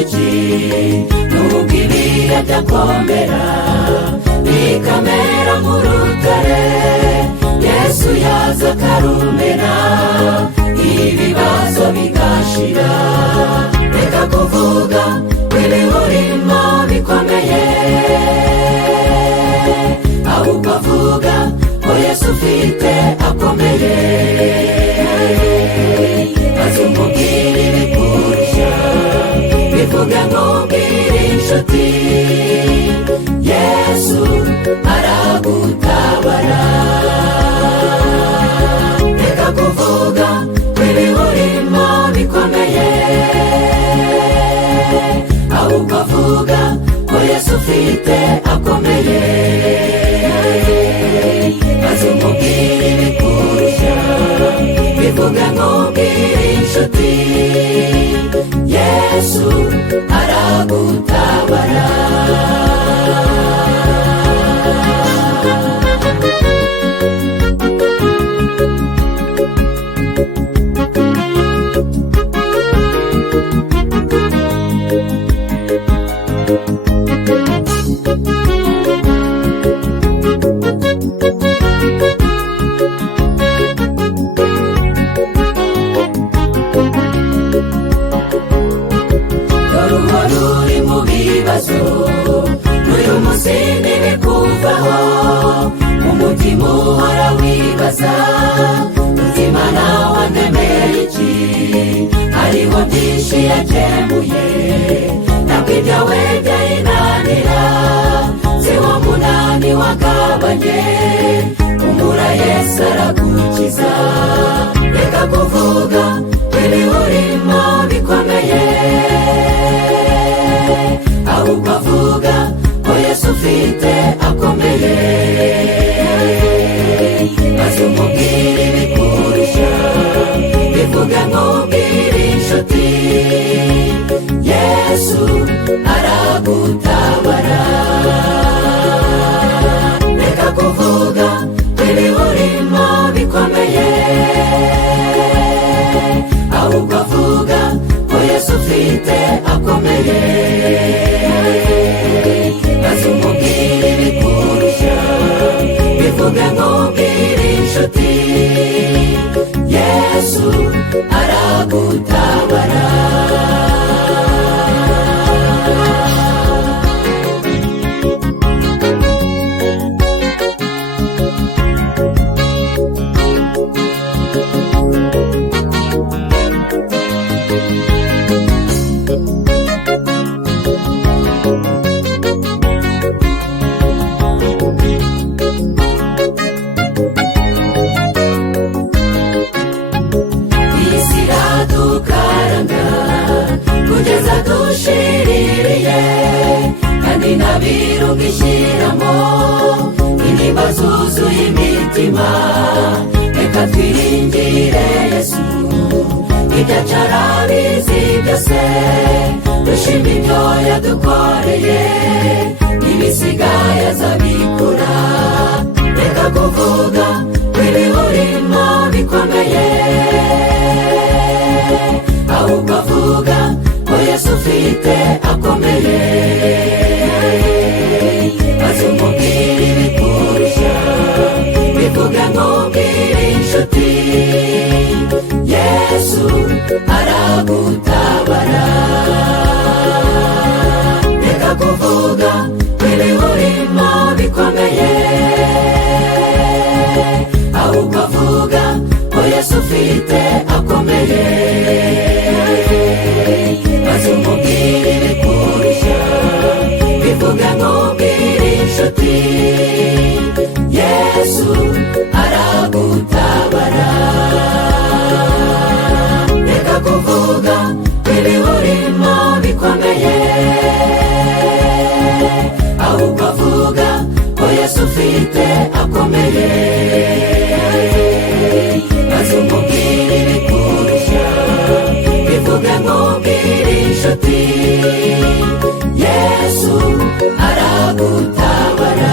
iki nubwo ibihe byakomera bikamera nk'urutare, Yesu yaza akarumena ibibazo bigashira. Reka kuvuga ibiwurimo bikomeye, ahubwo avuga ko Yesu ufite akomeye. Maze umubwire ibikurusha, bivuga nk'ubwire inshuti, Yesu aragutabara. Reka kuvuga ibiwurimo bikomeye, ahubwo avuga ko Yesu ufite akomeye. Maze umubwire ibikurusha, bivuga nk'ubwire inshuti, Yesu aragutabara. N'uyu munsi ntibikuvaho, umutima uhora wibaza uti Mana wandemeye iki? Hariho byinshi yakemuye, ntabwo ibyawe byayinanira, si wo munani wagabanye, umura Yesu aragukiza. Reka kuvuga ibiwurimo bikomeye, ahubwo avuga ko Yesu ufite akomeye. Maze umubwire ibikurusha, bivuga nk'ubwire inshuti, Yesu aragutabara. Reka kuvuga ibiwurimo bikomeye, ahubwo avuga ko Yesu ufite akomeye. Maze umubwire ibikurusha, bivuga nk'ubwire inshuti, Yesu aragutabara. Kugeza dushiririye, kandi ntabirunga ishyiramo, intimba zuzuye imitima. Reka twiringire Yesu, ibyacu arabizi byose, dushima ibyo yadukoreye, n'ibisigaye azabikora. Reka kuvuga ibiwurimo bikomeye, ahubwo avuga ko Yesu ufite akomeye. Maze umubwire ibikurusha, bivuga nk'ubwire inshuti, Yesu aragutabara. Reka kuvuga ibiwurimo bikomeye, ahubwo avuga ko Yesu ufite akomeye. Maze umubwire ibikurusha, bivuga nk'ubwire inshuti, Yesu aragutabara. Reka kuvuga ibiwurimo bikomeye, ahubwo avuga ko Yesu ufite akomeye. Maze umubwire ibikurusha, bivuga nk'ubwire inshuti, Yesu aragutabara.